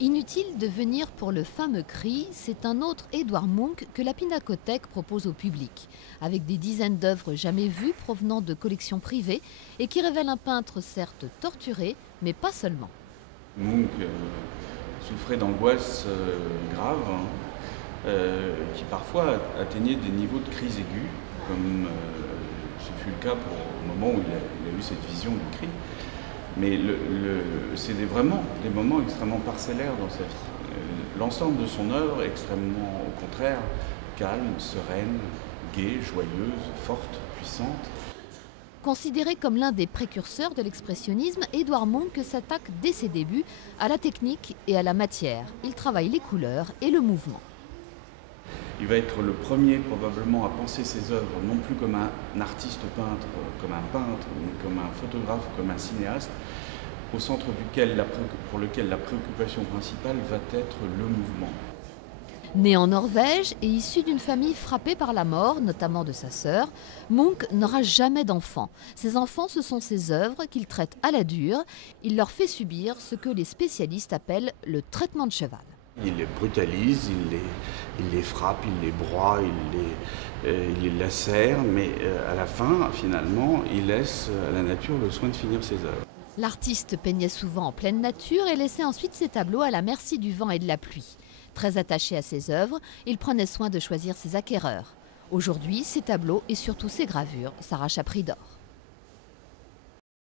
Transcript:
Inutile de venir pour le fameux cri, c'est un autre Édouard Munch que la Pinacothèque propose au public, avec des dizaines d'œuvres jamais vues provenant de collections privées et qui révèlent un peintre certes torturé, mais pas seulement. Munch souffrait d'angoisse grave, qui parfois atteignait des niveaux de crise aiguë, comme ce fut le cas au moment où il a eu cette vision du cri. Mais c'est vraiment des moments extrêmement parcellaires dans sa vie. L'ensemble de son œuvre est extrêmement, au contraire, calme, sereine, gaie, joyeuse, forte, puissante. Considéré comme l'un des précurseurs de l'expressionnisme, Édouard Munch s'attaque dès ses débuts à la technique et à la matière. Il travaille les couleurs et le mouvement. Il va être le premier probablement à penser ses œuvres non plus comme un artiste peintre, comme un peintre, mais comme un photographe ou comme un cinéaste, au centre pour lequel la préoccupation principale va être le mouvement. Né en Norvège et issu d'une famille frappée par la mort, notamment de sa sœur, Munch n'aura jamais d'enfants. Ses enfants, ce sont ses œuvres qu'il traite à la dure. Il leur fait subir ce que les spécialistes appellent le traitement de cheval. Il les brutalise, il les frappe, il les broie, il les lacère, mais à la fin, finalement, il laisse à la nature le soin de finir ses œuvres. L'artiste peignait souvent en pleine nature et laissait ensuite ses tableaux à la merci du vent et de la pluie. Très attaché à ses œuvres, il prenait soin de choisir ses acquéreurs. Aujourd'hui, ses tableaux et surtout ses gravures s'arrachent à prix d'or.